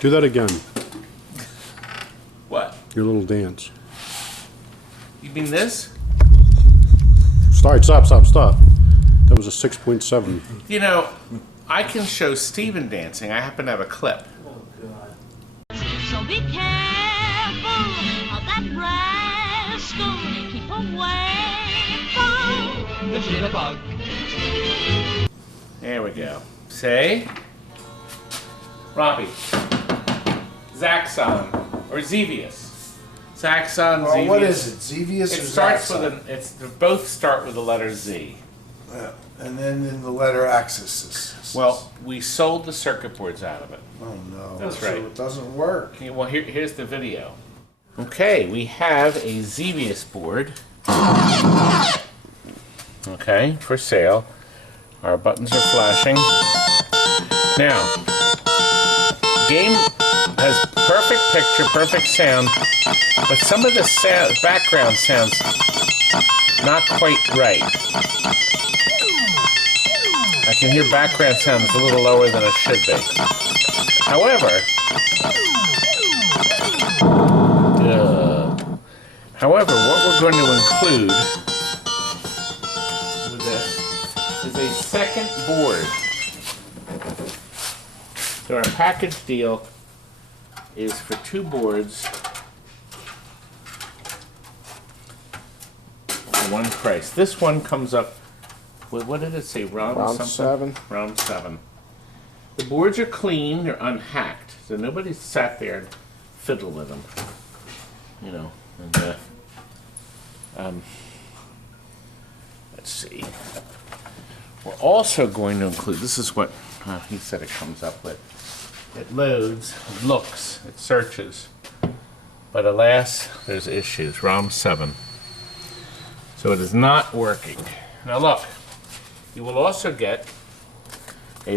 Do that again. What? Your little dance. You mean this? Stop. That was a 6.7. You know, I can show Steven dancing. I happen to have a clip. Oh, God. So be careful of that rascal. Keep away from the jitterbug. There we go. Say, Robbie, Zaxxon or XEVIOUS. Zaxxon, Well, XEVIOUS. what is it? XEVIOUS It or starts Zaxxon? with they both start with the letter Z. Yeah. And then in the letter axis. Well, we sold the circuit boards out of it. Oh no. That's so right. it doesn't work. Okay, well, here's the video. Okay, we have a XEVIOUS board. Okay, for sale. Our buttons are flashing. Now, game has perfect picture, perfect sound, but some of the background sounds not quite right. I can hear background sounds a little lower than it should be. However, what we're going to include with this is a second board. So our package deal is for 2 boards for one price. This one comes up with, what did it say, round 7? Round 7. The boards are clean, they're unhacked, so nobody sat there and fiddled with them. You know, and let's see. We're also going to include, this is what he said it comes up with. It loads, it looks, it searches, but alas, there's issues. ROM 7. So it is not working. Now look, you will also get a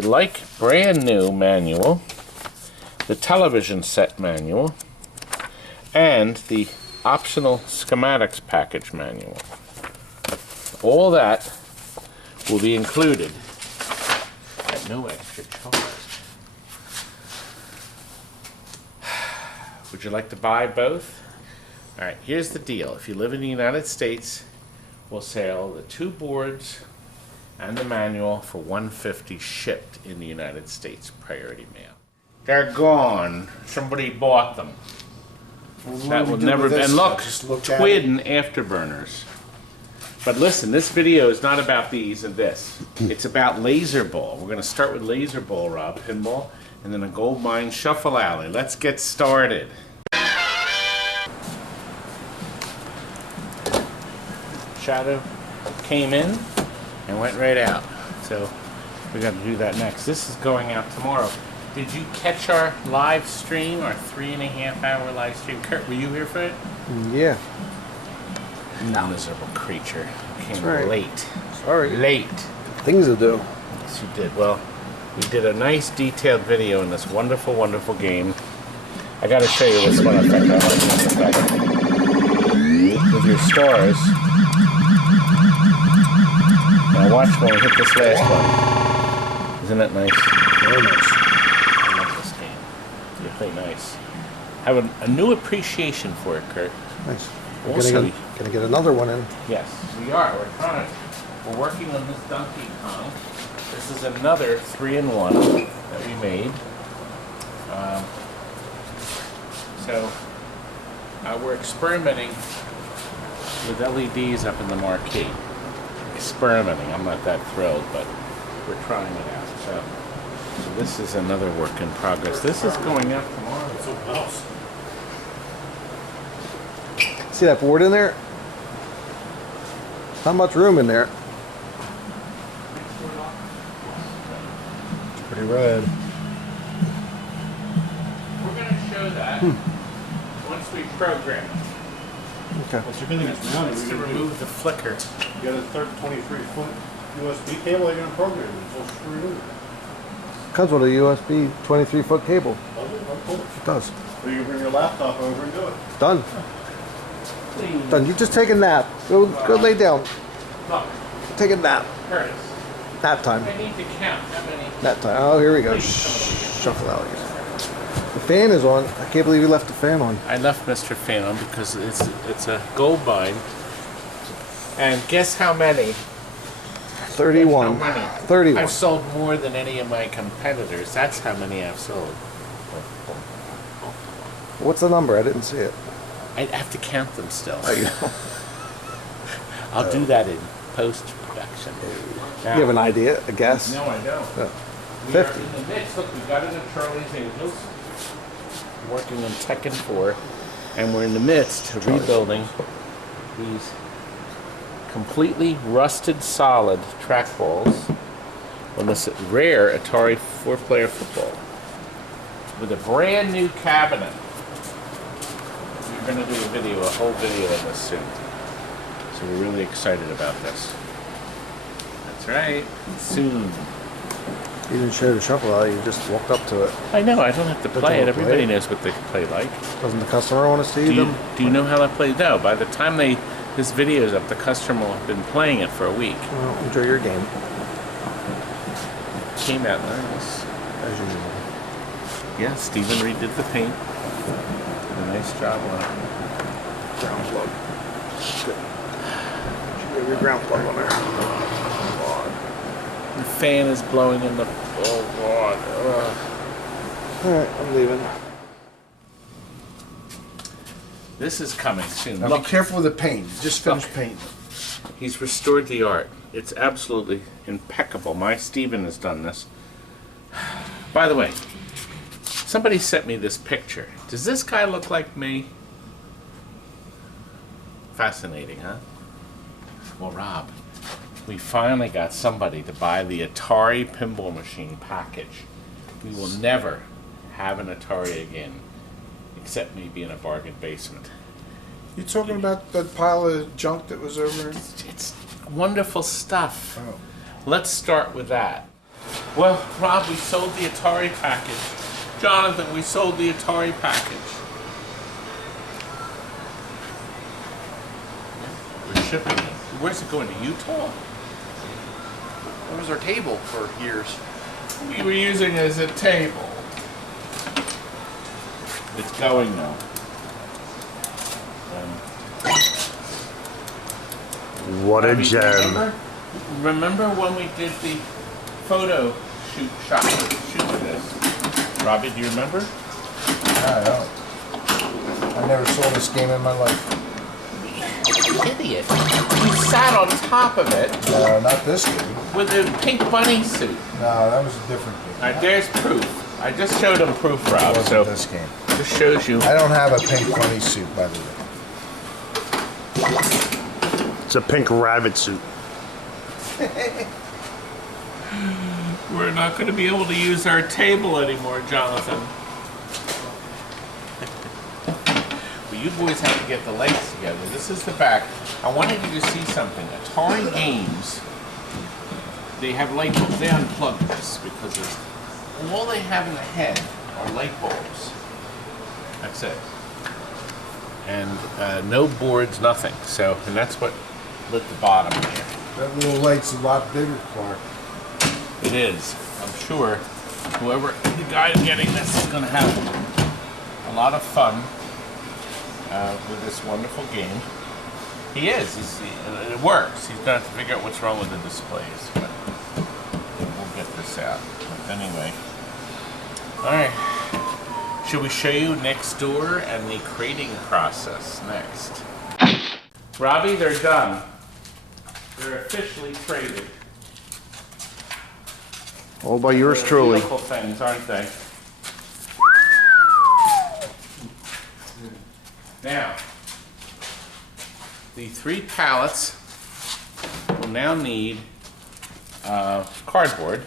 brand new manual, the television set manual, and the optional schematics package manual. All that will be included at no extra charge. Would you like to buy both? All right, here's the deal. If you live in the United States, we'll sell the 2 boards and the manual for $150 shipped in the United States, priority mail. They're gone. Somebody bought them. Well, That will never be. And look, twin afterburners. But listen, this video is not about these and this. It's about laser ball. We're going to start with laser ball, Rob, pinball, and then a gold mine shuffle alley. Let's get started. Shadow came in and went right out. So we got to do that next. This is going out tomorrow. Did you catch our live stream, our 3.5-hour live stream? Kurt, were you here for it? Yeah. No. Miserable creature. Came right. late. Sorry. Late. Things to do. Yes, you did. Well, we did a nice detailed video in this wonderful, wonderful game. I got to show you this one effect. I like this effect. With your stars. Now watch when we hit this last one. Isn't that nice? Very nice. I love this game. It's really nice. I have a new appreciation for it, Kurt. Nice. Also, Gonna get another one in. yes, we are. We're working on this Donkey Kong. This is another 3-in-1 that we made. We're experimenting with LEDs up in the marquee. Experimenting. I'm not that thrilled, but we're trying it out. So this is another work in progress. This is going out tomorrow. Something else. See that board in there? Not much room in there. It's pretty red. We're going to show that once we program it. Okay. Well, everything is mounted. It's to remove the flicker. You got a 23-foot USB cable you're going to program it. It's all screwed in. Comes with a USB 23-foot cable. Does it? Of course. It does. So you can bring your laptop over and do it. Done. Done. You just take a nap. Go lay down. Look, Take a nap. Curtis, Nap time. I need to count how many. Nap time. Oh, here we go. Shuffle out again. The fan is on. I can't believe you left the fan on. I left Mr. Fan on because it's a gold mine. And guess how many? 31. How many? 31. I've sold more than any of my competitors. That's how many I've sold. What's the number? I didn't see it. I'd have to count them still. Oh, you know. I'll do that in post-production. You have an idea, a guess? No, I don't. Yeah. We are 50. in the midst. Look, we got it at Charlie's Angels, working on Tekken 4, and we're in the midst of rebuilding these completely rusted solid trackballs on this rare Atari 4-player football with a brand new cabinet. We're going to do a whole video on this soon. So we're really excited about this. That's right, soon. You didn't show the shuffle out, you just walked up to it. I know, I don't have to But play don't it. Everybody play it. knows what they play like. Doesn't the customer want to see them? Do you know how that plays? No, by the time this video is up, the customer will have been playing it for a week. Well, enjoy your game, Came out nice. as usual. Yeah, Stephen redid the paint. Did a nice job on it. Ground plug. Good. You have your ground plug on there. The fan is blowing in the... Oh, God. Alright, I'm leaving. This is coming soon. Now Look, be careful with the paint. Just finished Look. painting. he's restored the art. It's absolutely impeccable. My Stephen has done this. By the way, somebody sent me this picture. Does this guy look like me? Fascinating, huh? Well, Rob, we finally got somebody to buy the Atari pinball machine package. We will never have an Atari again, except maybe in a bargain basement. You talking about that pile of junk that was over there? It's wonderful stuff. Oh. Let's start with that. Well, Rob, we sold the Atari package. Jonathan, we sold the Atari package. We're shipping it. Where's it going, to Utah? That was our table for years. We were using it as a table. It's going now. What a Robbie, gem. remember when we did the photo shoot of this? Robbie, do you remember? I don't. I never saw this game in my life. Idiot. You sat on top of it No, not this game. with a pink bunny suit. No, that was a different game. Alright, there's proof. I just showed him proof, It Rob, wasn't so this game. just shows you. I don't have a pink bunny suit, by the way. It's a pink rabbit suit. We're not going to be able to use our table anymore, Jonathan. Well, you boys have to get the legs together. This is the back. I wanted you to see something. Atari Games, they have light bulbs. They unplugged this because all they have in the head are light bulbs. That's it. And no boards, nothing. So, and that's what lit the bottom here. That little light's a lot bigger, Clark. It is. I'm sure whoever the guy getting this is going to have a lot of fun with this wonderful game. He is. It works. He's going to have to figure out what's wrong with the displays. But we'll get this out. But anyway. Alright. Should we show you next door and the crating process next? Robbie, they're done. They're officially crated. All by yours They're truly. Beautiful things, aren't they? Now, the 3 pallets will now need cardboard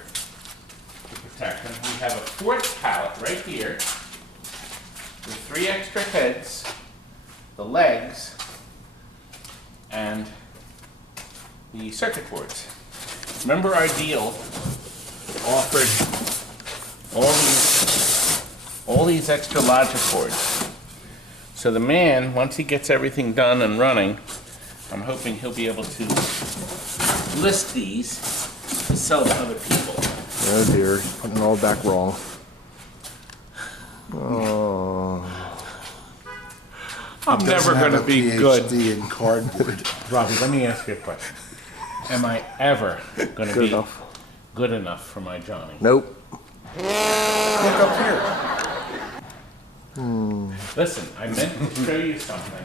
to protect them. We have a 4th pallet right here with 3 extra heads, the legs, and the circuit boards. Remember our deal offered all these extra logic boards. So the man, once he gets everything done and running, I'm hoping he'll be able to list these to sell to other people. Oh dear, he's putting it all back wrong. Oh. I'm never going to be good. PhD in cardboard. Robbie, let me ask you a question. Am I ever going to Good be enough. good enough for my Johnny? Nope. Look up here. Listen, I meant to show you something.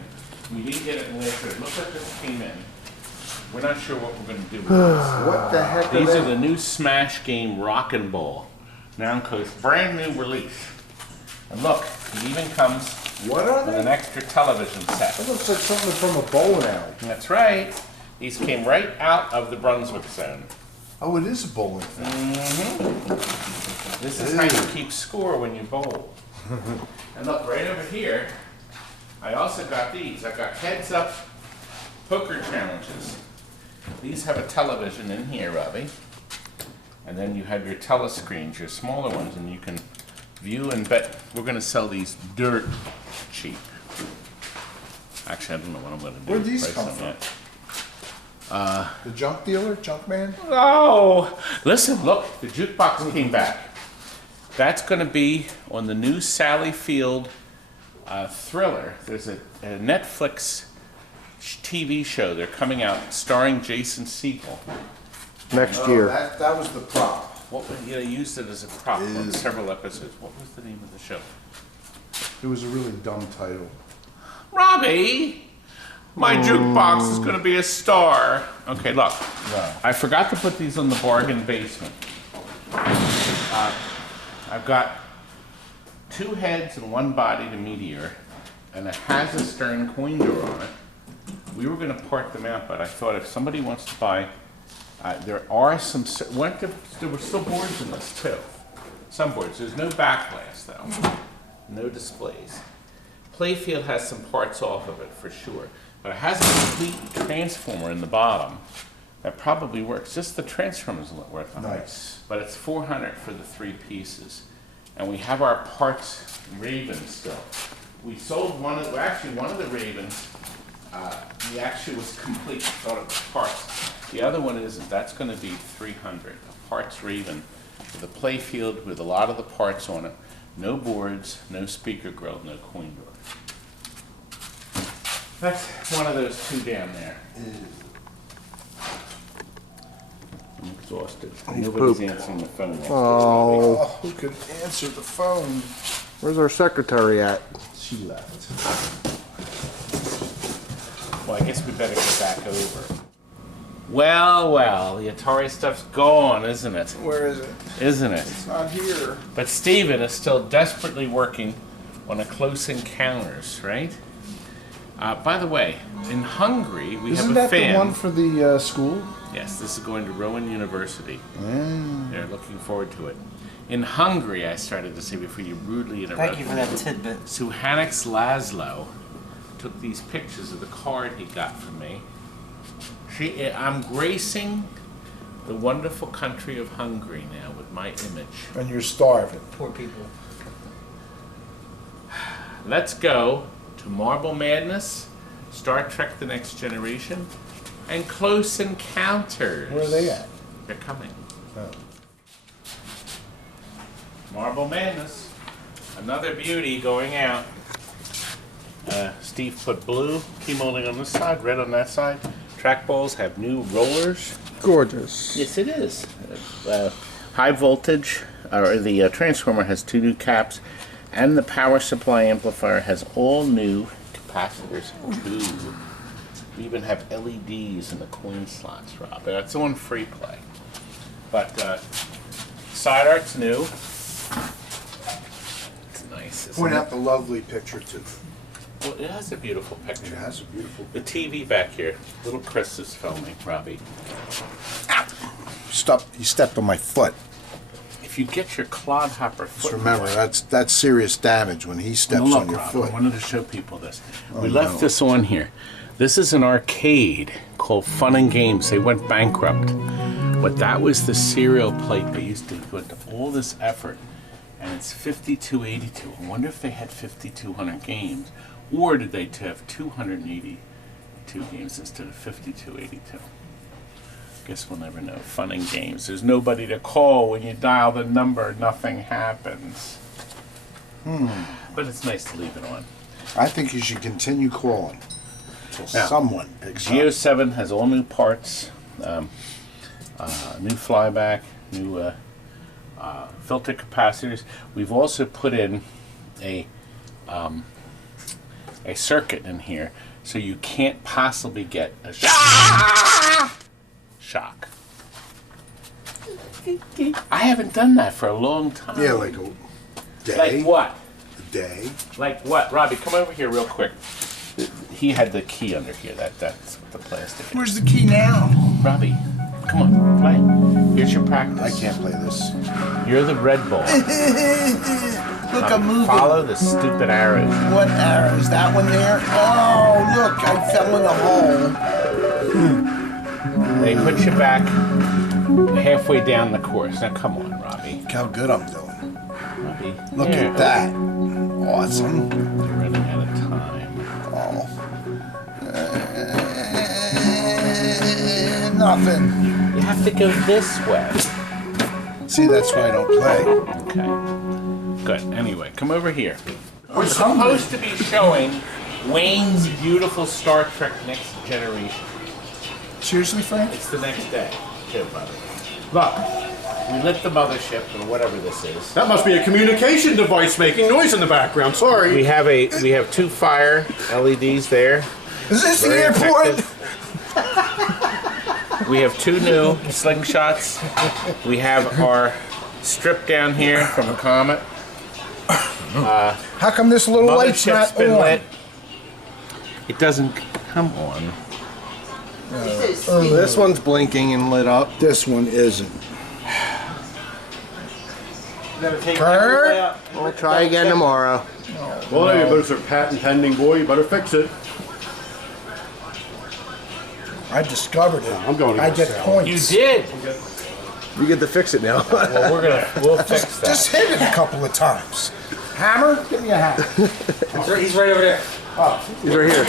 We didn't get it later. Look what just came in. We're not sure what we're going to do with this. What the heck These are are they? the new Smash Game Rockin' Ball. Namco's brand new release. And look, it even comes What are with they? an extra television That set. looks like something from a bowling alley. That's right. These came right out of the Brunswick zone. Oh, it is a bowling thing. This is how you keep score when you bowl. And look, right over here, I also got these. I got heads-up poker challenges. These have a television in here, Robbie. And then you have your telescreens, your smaller ones, and you can view and bet. We're going to sell these dirt cheap. Actually, I don't know what I'm going to do. Where'd these price come them from? yet. The junk dealer? Junk man? Oh, listen, look, the jukebox came back. That's going to be on the new Sally Field thriller. There's a Netflix TV show. They're coming out starring Jason Segel. Next Oh, year. that was the prop. What was, you know, used it as a prop on several episodes. What was the name of the show? It was a really dumb title. Robbie, my jukebox is going to be a star. Okay, look. No. I forgot to put these on the bargain basement. I've got 2 heads and 1 body to Meteor, and it has a stern coin door on it. We were going to part them out, but I thought if somebody wants to buy, there are some, there were still boards in this too. Some boards. There's no back glass though. No displays. Playfield has some parts off of it for sure, but it has a complete transformer in the bottom that probably works. Just the transformer is worth $100. Nice. But it's $400 for the 3 pieces, and we have our parts Raven still. We sold one of the Ravens. He actually was complete. I thought it was parts. The other one isn't. That's going to be $300. A parts Raven with a playfield with a lot of the parts on it. No boards, no speaker grill, no coin door. That's one of those 2 down there. I'm exhausted. Nobody's pooped. answering the phone. Oh, Oh, who could answer the phone? where's our secretary at? She left. Well, I guess we better get back over. Well, the Atari stuff's gone, isn't it? Where is it? Isn't it? It's not here. But Steven is still desperately working on a Close Encounters, right? By the way, in Hungary, we Isn't have a that fan. the one for the school? Yes, this is going to Rowan University. They're looking forward to it. In Hungary, I started to say before you rudely interrupted. Thank you for that tidbit. Suhanix Laszlo took these pictures of the card he got from me. I'm gracing the wonderful country of Hungary now with my image. And you're starving. Poor people. Let's go to Marble Madness, Star Trek The Next Generation, and Close Encounters. Where are they at? They're coming. Oh. Marble Madness. Another beauty going out. Steve put blue key molding on this side, red on that side. Trackballs have new rollers. Gorgeous. Yes, it is. High voltage, or the transformer has 2 new caps, and the power supply amplifier has all new capacitors too. We even have LEDs in the coin slots, Rob. That's on free play. But side art's new. It's nice. Isn't Point it? out the lovely picture too. Well, it has a beautiful It picture. has a beautiful. The TV back here, little Chris is filming, Robbie. Stop! He stepped on my foot. If you get your clodhopper foot, Just remember, that's serious damage when he steps look, on your Rob, foot. I wanted to show people this. We Oh, left no. this on here. This is an arcade called Fun and Games. They went bankrupt. But that was the serial plate. They used to go into all this effort. And it's 5282. I wonder if they had 5200 games. Or did they have 282 games instead of 5282? Guess we'll never know. Fun and Games. There's nobody to call when you dial the number. Nothing happens. But it's nice to leave it on. I think you should continue crawling until Now, someone picks up. Geo7 has all new parts, new flyback, new filter capacitors. We've also put in a circuit in here, so you can't possibly get a shock. I haven't done that for a long time. Yeah, like a day. Like what? A day. Like what? Robbie, come over here real quick. He had the key under here. That's what the plastic is. Where's the key now? Robbie, come on, play. Here's your practice. I can't play this. You're the red ball. Look, I'm moving. Follow the stupid arrows. What arrow? Is that one there? Oh, look, I fell in the hole. They put you back halfway down the course. Now come on, Robbie. Look how good I'm doing. Robbie. Look here. at that. Awesome. You're running out of time. Oh. Nothing. You have to go this way. See, that's why I don't play. Okay. Good. Anyway, come over here. We're supposed to be showing Wayne's beautiful Star Trek Next Generation. Seriously, Frank? It's the next day, too, by the way. Look, we lit the mothership, or whatever this is. That must be a communication device making noise in the background. Sorry. We have 2 fire LEDs there. Is this Very the airport? effective. We have 2 new slingshots. We have our strip down here from a Comet. How come this little light's Mothership's not been on? lit. It doesn't come on. This one's blinking and lit up. This one isn't. Kurt? We'll try again tomorrow. Well, you better start patent pending, boy. You better fix it. I discovered it. I'm going to I go get sell. points. You did. You get to fix it now. Well, we'll fix that. Just hit it a couple of times. Hammer? Give me a hammer. He's right over there. He's right here.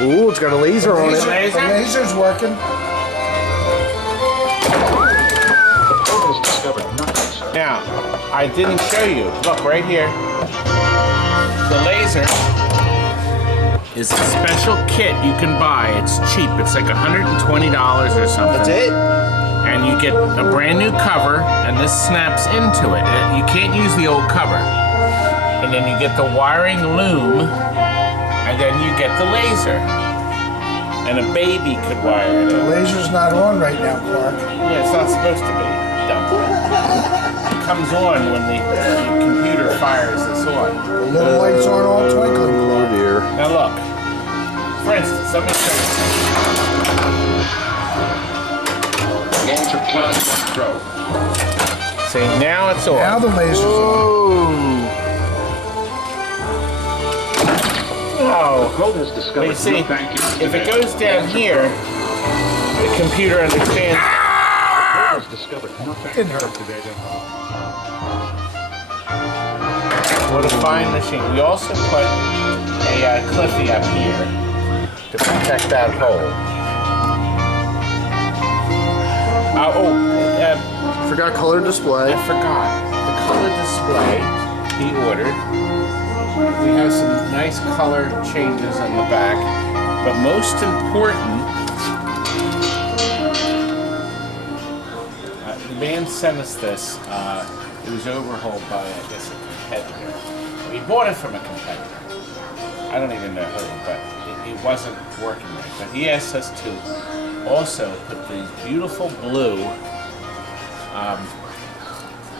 Ooh, it's got a laser on it. The laser's working. Now, I didn't show you. Look, right here. The laser is a special kit you can buy. It's cheap. It's like $120 or something. That's it? And you get a brand new cover, and this snaps into it. You can't use the old cover. And then you get the wiring loom, and then you get the laser. And a baby could wire it The in. laser's not on right now, Clark. Yeah, it's not supposed to be. Dumb. It comes on when the computer fires this on. The little lights aren't all twinkling, Oh Clark. dear. Now look, for instance, let me show you. See, now it's on. Now the laser's on. Oh, but you see, if it goes down here, the computer understands. Didn't hurt. What a fine machine. We also put a cliffy up here to protect that hole. Forgot color display. I forgot. The color display he ordered. We have some nice color changes on the back, but most important, the man sent us this. It was overhauled by, I guess, a competitor. We bought it from a competitor. I don't even know who, but it wasn't working right. But he asked us to also put these beautiful blue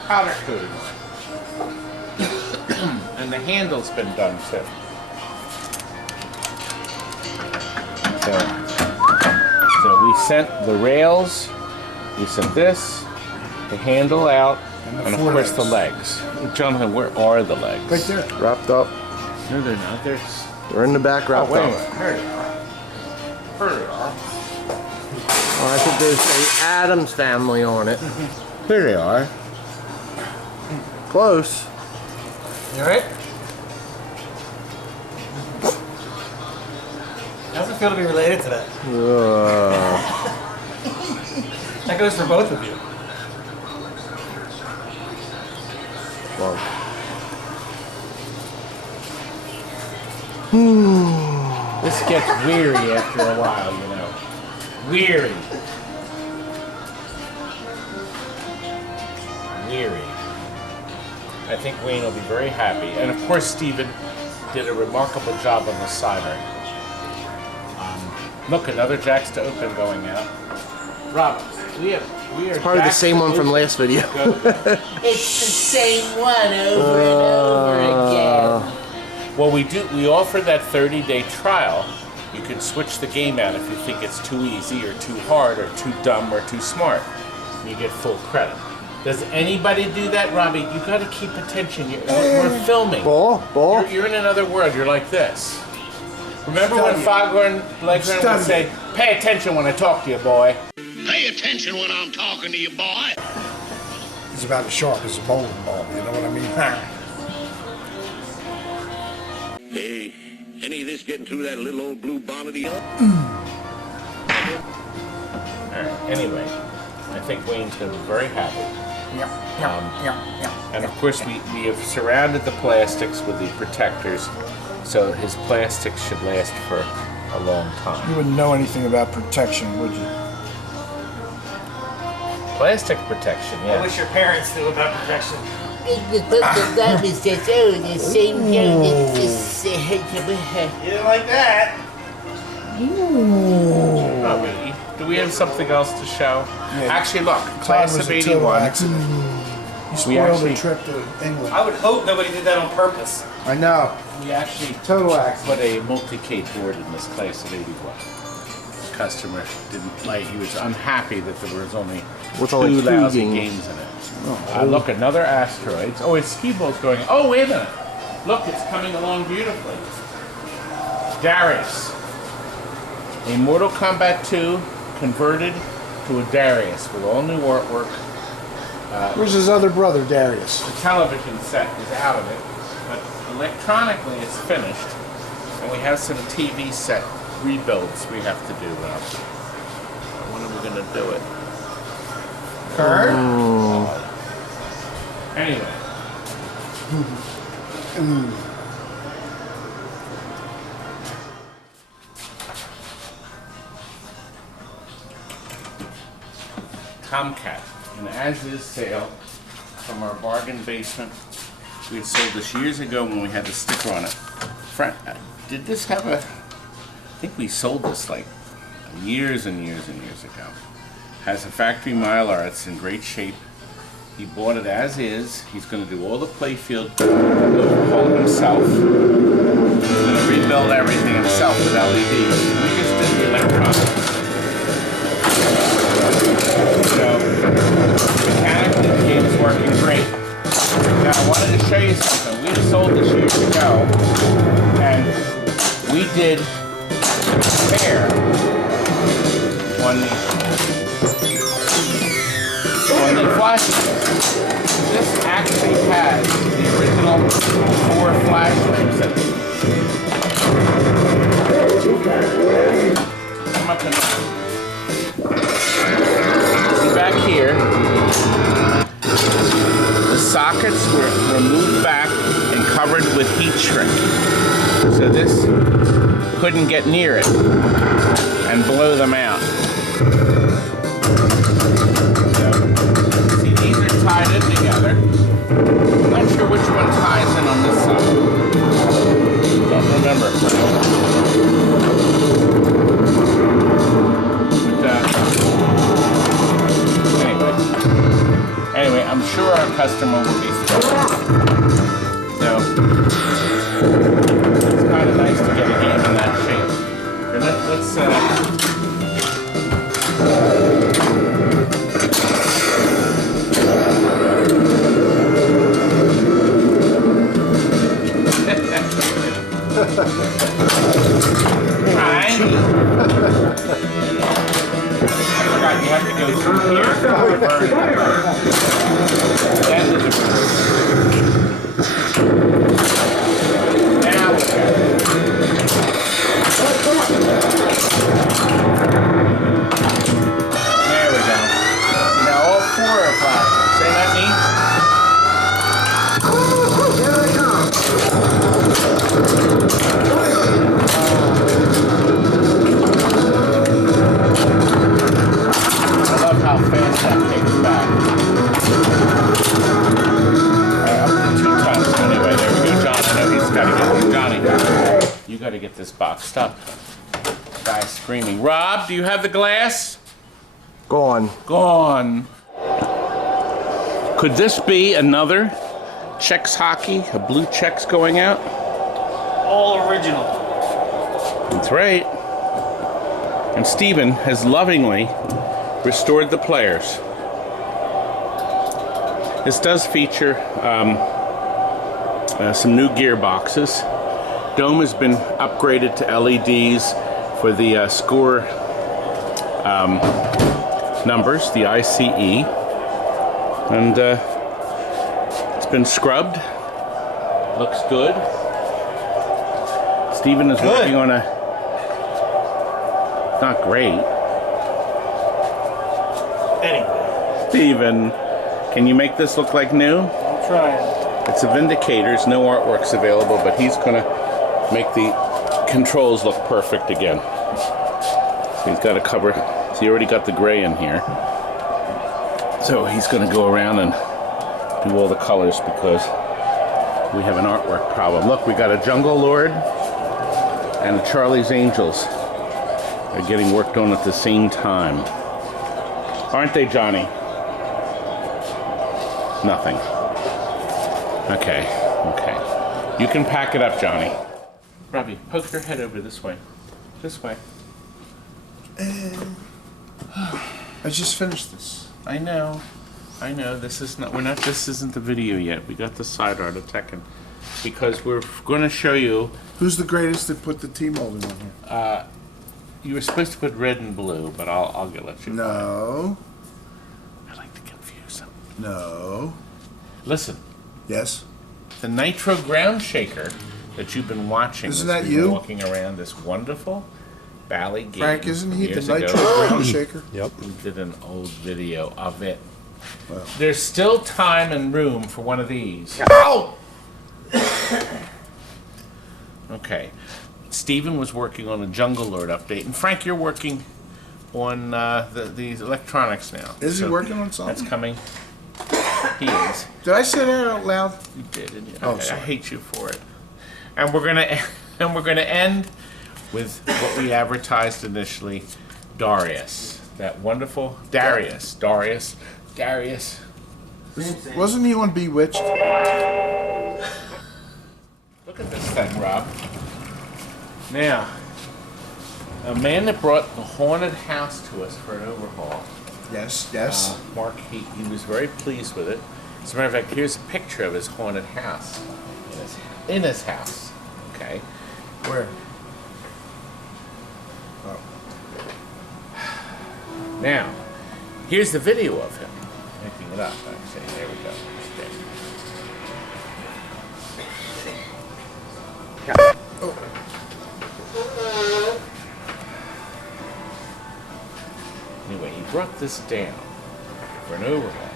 powder coatings. And the handle's been done too. So we sent the rails, we sent this, the handle out, and of course the legs. Jonathan, where are the legs? Right there. Wrapped up. No, they're not. They're in the back wrapped Wait a up. minute. Here they are. Here they are. Oh, I think there's the Addams family on it. Here they are. Close. You alright? How's it feel to be related to that? That goes for both of you. Well, This gets weary after a while, you know. Weary. Weary. I think Wayne will be very happy. And of course, Stephen did a remarkable job on the solder. Look, another jacks to open going out. Rob, we are Part of the same one from last video. It's the same one over and over again. Well, we offer that 30-day trial. You can switch the game out if you think it's too easy or too hard or too dumb or too smart. You get full credit. Does anybody do that, Robbie? You got to keep attention. We're filming. ball. You're in another world. You're like this. Remember when Foghorn Leghorn would say, "Pay attention when I talk to you, boy." Pay attention when I'm talking to you, boy. It's about as sharp as a bowling ball, you know what I mean? Hey, any of this getting through that little old blue bonnet of yours? Alright, anyway, I think Wayne's going to be very happy. And of course, we have surrounded the plastics with the protectors, so his plastics should last for a long time. You wouldn't know anything about protection, would you? Plastic protection, I yeah. wish your parents knew about protection. That was just, the same You didn't like that. Not really. Do we have something else to show? Yeah. Actually, look, Todd class was of a total 81. accident. He spoiled actually- the trip to England. I would hope nobody did that on purpose. I know. We actually Total accident. put a multi-cade board in this class of 81. The customer didn't like, he was unhappy that there was only With two only two lousy games. games in it. Look, another asteroid. Oh, his ski ball's going. Oh, wait a minute. Look, it's coming along beautifully. Darius. A Mortal Kombat 2 converted to a Darius with all new artwork. Where's his other brother, Darius? The television set is out of it, but electronically it's finished. And we have some TV set rebuilds we have to do now. When are we going to do it? Kurt? Anyway. Tomcat, an as-is sale from our Bargain Basement. We had sold this years ago when we had the sticker on it. Did this have a... I think we sold this like years and years and years ago. Has a factory Mylar, it's in great shape. He bought it as is. He's going to do all the playfield overhaul himself. He's going to rebuild everything himself with LEDs. We just did the electronics. So, mechanically the game's working great. Now I wanted to show you something. We sold this years ago, and we did repair on the flash drive. This actually has the original 4 flash drives in it. Come up and see back here. The sockets were moved back and covered with heat shrink. So this couldn't get near it and blow them out. See, these are tied in together. I'm not sure which one ties in on this side. Don't remember. But, anyway, I'm sure our customer will be thrilled. So, it's kind of nice to get a game in that shape. Here, let's triangle. I forgot you have to go through here. End of the now we got it. There we go. got to get this boxed up. Guy's screaming. Rob, do you have the glass? Gone. Gone. Could this be another Chex hockey? A blue Chex going out? All original. That's right. And Steven has lovingly restored the players. This does feature some new gearboxes. Dome has been upgraded to LEDs for the score numbers, the ICE. And it's been scrubbed. Looks good. Steven is working on a... Not great. Anyway, Steven, can you make this look like new? I'm trying. It's a Vindicators, no artwork's available, but he's gonna make the controls look perfect again. So he's got to cover, so he already got the gray in here. So he's gonna go around and do all the colors because we have an artwork problem. Look, we got a Jungle Lord and a Charlie's Angels. They're getting worked on at the same time. Aren't they, Johnny? Nothing. Okay, okay. You can pack it up, Johnny. Robbie, poke your head over this way. This way. I just finished this. I know. I know. This is not. We're not. This isn't the video yet. We got the side art of Tekken because we're going to show you. Who's the greatest that put the T-molding on here? You were supposed to put red and blue, but I'll let you. No. I like to confuse them. No. Listen. Yes. The NITRO GROUNDSHAKER that you've been watching. Isn't that we've you? been walking around this wonderful Bally game. Frank, isn't he the years NITRO ago. GROUNDSHAKER? Yep. We did an old video of it. Well. There's still time and room for one of these. Ow! Okay. Steven was working on a Jungle Lord update, and Frank, you're working on the electronics now. Is he working on That's something? coming. He is. Did I say that out loud? You did, and Oh, I sorry. hate you for it. And we're gonna end with what we advertised initially, Darius. That wonderful Darius. Wasn't he on Bewitched? Look at this thing, Rob. Now, a man that brought the haunted house to us for an overhaul. Yes, yes. Mark, he was very pleased with it. As a matter of fact, here's a picture of his haunted house. In his house. Okay. Where? Now, here's the video of him making it up. Actually, there we go. Anyway, he brought this down for an overhaul.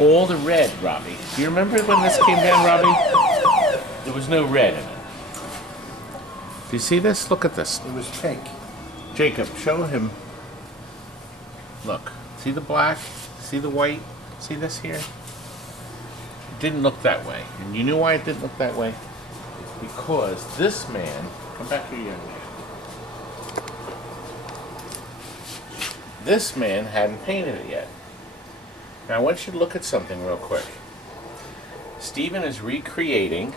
All the red, Robbie. Do you remember when this came down, Robbie? There was no red in it. Do you see this? Look at this. It was pink. Jacob, show him. Look. See the black? See the white? See this here? It didn't look that way. And you know why it didn't look that way? It's because this man... Come back here, young man. This man hadn't painted it yet. Now I want you to look at something real quick. Steven is recreating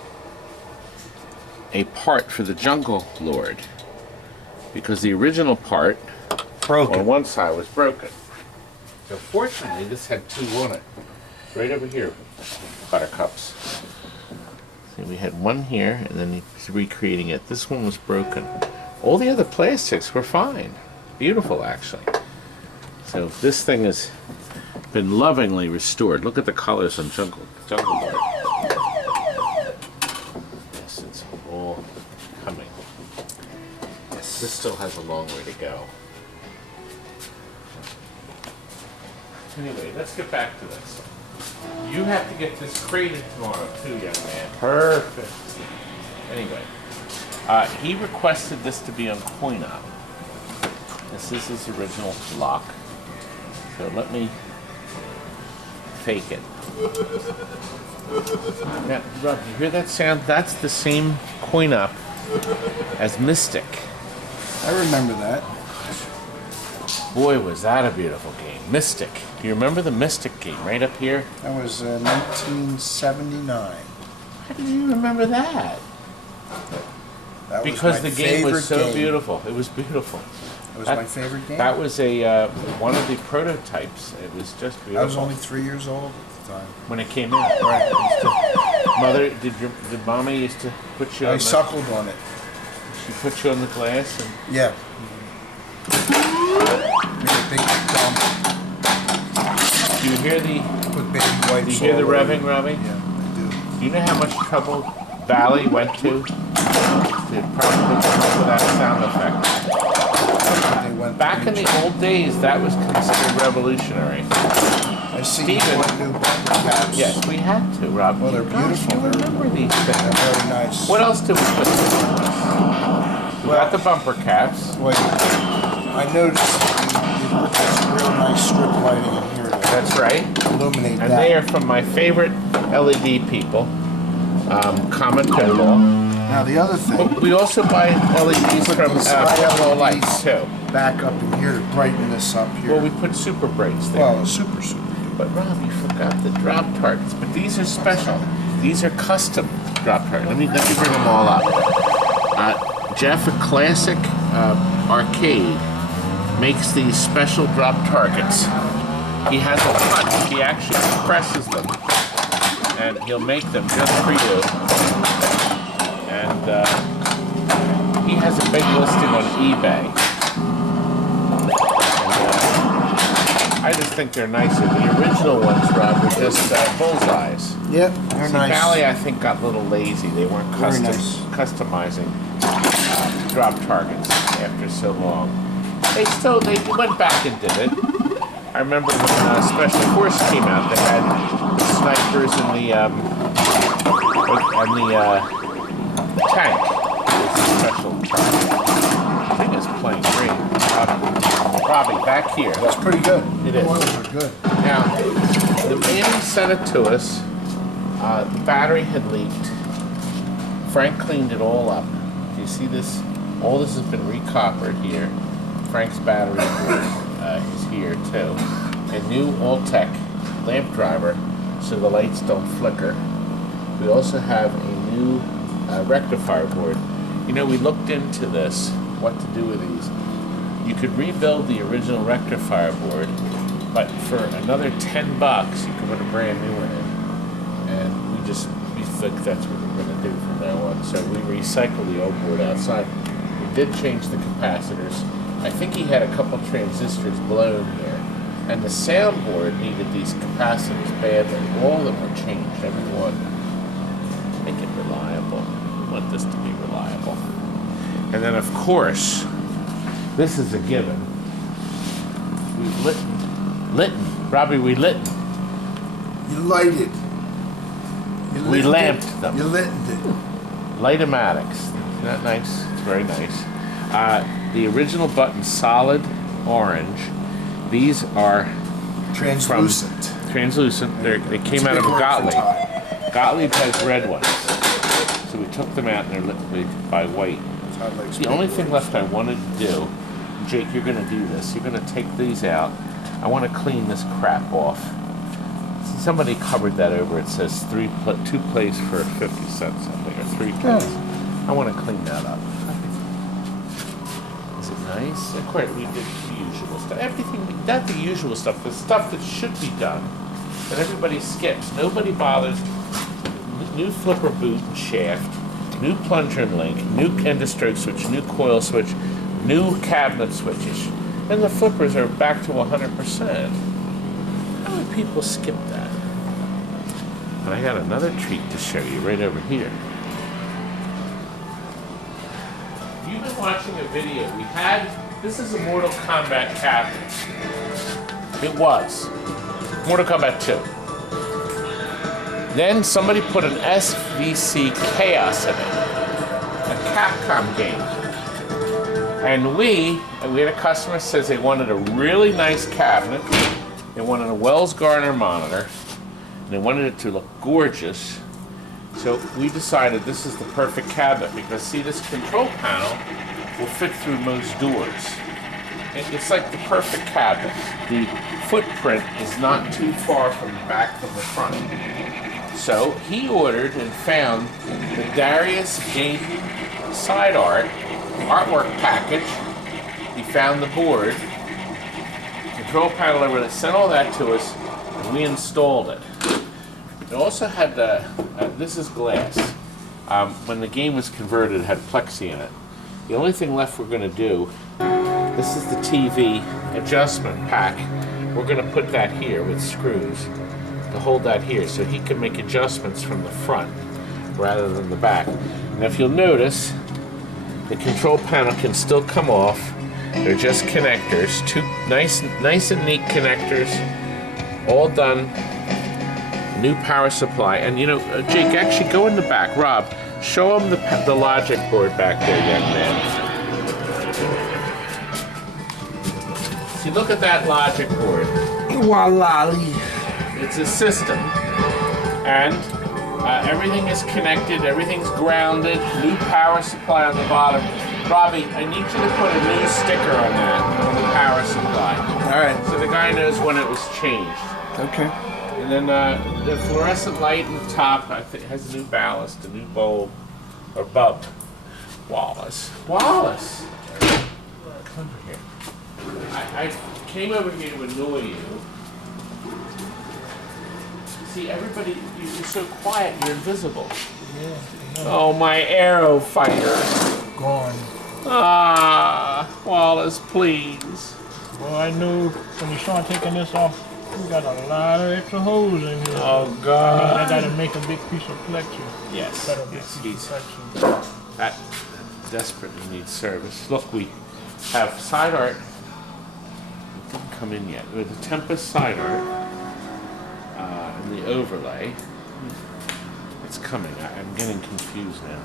a part for the Jungle Lord because the original part on one side was broken. So fortunately this had two on it. Right over here, buttercups. See, we had one here and then he's recreating it. This one was broken. All the other plastics were fine. Beautiful, actually. So this thing has been lovingly restored. Look at the colors on Jungle Lord. Yes, it's all coming. Yes, this still has a long way to go. Anyway, let's get back to this. You have to get this crated tomorrow too, young man. Perfect. Anyway, he requested this to be on coin-op. This is his original lock. So let me fake it. Now, Rob, you hear that sound? That's the same coin-op as Mystic. I remember that. Boy, was that a beautiful game. Mystic. Do you remember the Mystic game right up here? That was 1979. How did you remember that? That was Because my the game was so favorite game. beautiful. It was beautiful. It was my favorite game. That was a one of the prototypes. It was just beautiful. I was only 3 years old at the time. When it came out. Right. Mother, did Mommy used to put you on I suckled on it. She put you on the glass and Yeah. Made a big dump. do you hear the Put baby wipes. do you hear the all over revving, it. Robbie? Yeah, I do. Do you know how much trouble Bally went to probably come up with that sound effect? They went Back in the old days, that was considered revolutionary. I see you Steven. want new bumper caps. Yes, we had to, Rob. Well, they're Gosh, beautiful. you remember these They're things. very nice. What else did we put in? We got the bumper caps. Wait, I noticed you put this real nice strip lighting in here to That's right. illuminate And that. they are from my favorite LED people, Kombat Pinball. Now the other thing, But we also buy LEDs from these Pinball LEDs Lights too. back up in here to brighten this up here. Well, we put super brights there. Well, super. But Rob, you forgot the drop targets. But these are special. These are custom drop targets. Let me bring them all up. Jeff, a classic arcade, makes these special drop targets. He has a punch. He actually presses them, and he'll make them just for you. And he has a big listing on eBay. I just think they're nicer. The original ones, Rob, were just bullseyes. Yep, they're See, nice. Bally, I think, got a little lazy. They weren't Very nice. customizing drop targets after so long. They went back and did it. I remember when Special Force came out, they had the snipers and the tank. It was a special target. The thing is playing great. Robbie, back here. That's pretty good. It is. Oils are good. Now, the man who sent it to us, the battery had leaked. Frank cleaned it all up. Do you see this? All this has been recoppered here. Frank's battery is here too. A new Alltech lamp driver so the lights don't flicker. We also have a new rectifier board. You know, we looked into this, what to do with these. You could rebuild the original rectifier board, but for another $10, you could put a brand new one in. And we think that's what we're going to do from now on. So we recycle the old board outside. We did change the capacitors. I think he had a couple transistors blown here. And the soundboard needed these capacitors badly. All of them were changed, every one. Make it reliable. We want this to be reliable. And then, of course, this is a given. We've lit. Robbie, we lit. You lighted. We lamped them. You lit it. Lightomatics. Isn't that nice? It's very nice. The original button, solid orange. These are Translucent. translucent. They came out of a Gottlieb. Gottlieb has red ones. So we took them out and they're lit by white. The only thing left I wanted to do, Jake, you're going to do this. You're going to take these out. I want to clean this crap off. See, somebody covered that over. It says 2 plays for 50 cents something, or 3 plays. I want to clean that up. Is it nice? Of course, we did the usual stuff. Everything, not the usual stuff, the stuff that should be done, that everybody skips. Nobody bothers. New flipper boot and shaft, new plunger and link, new end-of-stroke switch, new coil switch, new cabinet switches, and the flippers are back to 100%. How many people skip that? And I got another treat to show you right over here. You've been watching a video. This is a Mortal Kombat cabinet. It was. Mortal Kombat 2. Then somebody put an SVC Chaos in it. A Capcom game. And we had a customer says they wanted a really nice cabinet. They wanted a Wells Gardner monitor. And they wanted it to look gorgeous. So we decided this is the perfect cabinet because see, this control panel will fit through most doors. It's like the perfect cabinet. The footprint is not too far from the back from the front. So he ordered and found the Darius Gaiden side artwork package. He found the board, control panel, everything, sent all that to us, and we installed it. It also had this is glass. When the game was converted, it had plexi in it. The only thing left we're going to do, this is the TV adjustment pack. We're going to put that here with screws to hold that here so he can make adjustments from the front rather than the back. Now if you'll notice, the control panel can still come off. They're just connectors, two nice and neat connectors, all done. New power supply, and you know, Jake, actually go in the back. Rob, show him the logic board back there, young man. See, look at that logic board. Voila. It's a system, and everything is connected, everything's grounded, new power supply on the bottom. Robbie, I need you to put a new sticker on that, on the power supply. All right. So the guy knows when it was changed. Okay. And then the fluorescent light in the top, I think, has a new ballast, a new bulb, or bulb. Wallace. Wallace! Come over here. I came over here to annoy you. See, everybody, you're so quiet, you're invisible. Yeah. Oh, my arrow fighter. Gone. Ah, Wallace, please. Well, I knew when you start taking this off, we got a lot of extra holes in here. Oh, God. I gotta make a big piece of plexi. Yes. Got a big Yes, piece of plexi. that desperately needs service. Look, we have side art. It didn't come in yet. We have the Tempest side art and the overlay. It's coming. I'm getting confused now.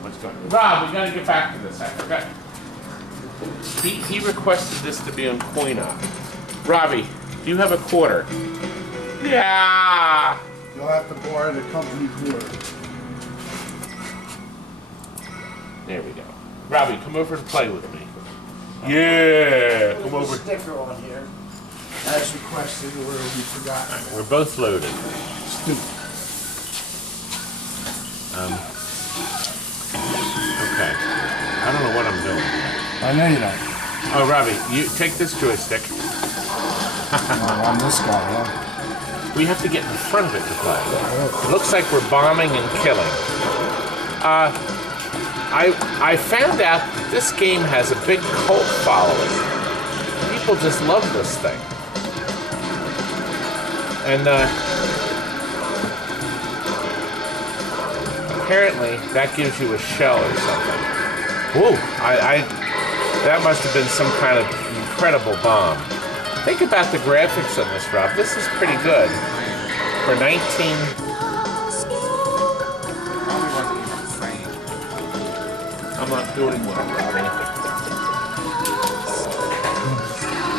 What's going on? Rob, we gotta get back to this. I forgot. He requested this to be on coin op. Robbie, do you have a quarter? Yeah. You'll have to borrow the company quarter. There we go. Robbie, come over and play with me. Yeah, come over. Sticker on here, as requested, or we forgot. We're both loaded. Stupid. Okay. I don't know what I'm doing. I know you don't. Oh, Robbie, you take this joystick. I'm this guy, huh? We have to get in front of it to play. It looks like we're bombing and killing. I found out that this game has a big cult following. People just love this thing. And apparently that gives you a shell or something. Whoa, that must have been some kind of incredible bomb. Think about the graphics on this, Rob. This is pretty good. For 19... I'm not doing well, Robbie.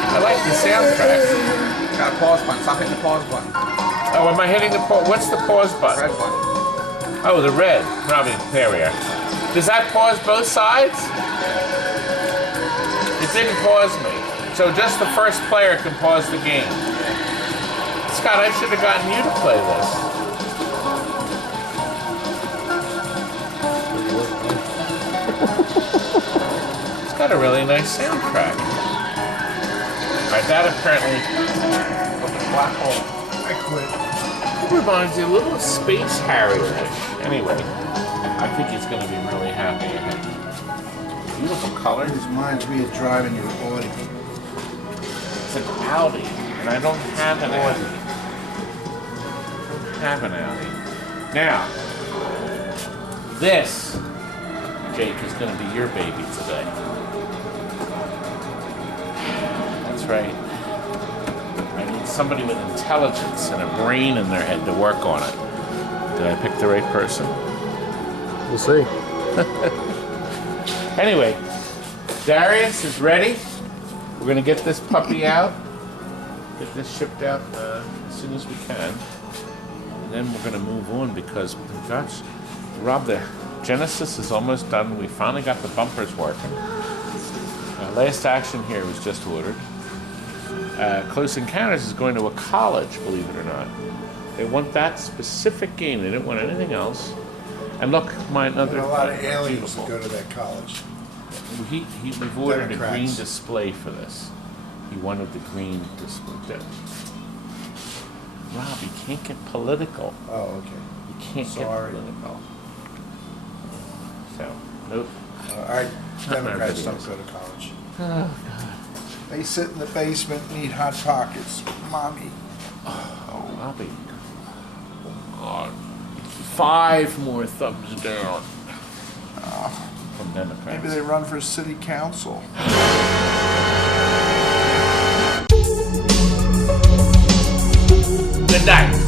I like the soundtrack. Got a pause button. Stop hitting the pause button. Oh, am I hitting the pause? What's the pause button? Red button. Oh, the red. Robbie, there we are. Does that pause both sides? It didn't pause me. So just the first player can pause the game. Scott, I should have gotten you to play this. It's got a really nice soundtrack. Alright, that apparently opened a black hole. I quit. It reminds you a little of Space Harrier-ish. Anyway, I think he's going to be really happy. Beautiful colors. It reminds me of driving your Audi. It's an Audi, and I don't have an Audi. I don't have an Audi. Now, this, Jake, is going to be your baby today. That's right. I need somebody with intelligence and a brain in their head to work on it. Did I pick the right person? We'll see. Anyway, Darius is ready. We're going to get this puppy out. Get this shipped out as soon as we can. And then we're gonna move on because, gosh, Rob, the Genesis is almost done. We finally got the bumpers working. Last Action here was just ordered. Close Encounters is going to a college, believe it or not. They want that specific game. They didn't want anything else. And look, There are a lot of aliens that go to that college. We've ordered a Democrats. green display for this. He wanted the green display. Rob, you can't get political. Oh, okay. You can't Sorry. get political. So, nope. Our Democrats Not don't go to college. Oh, God. They sit in the basement and eat Hot Pockets. Mommy. Oh, Robbie. Oh, God. 5 more thumbs down. From Democrats. Maybe they run for city council. Good night.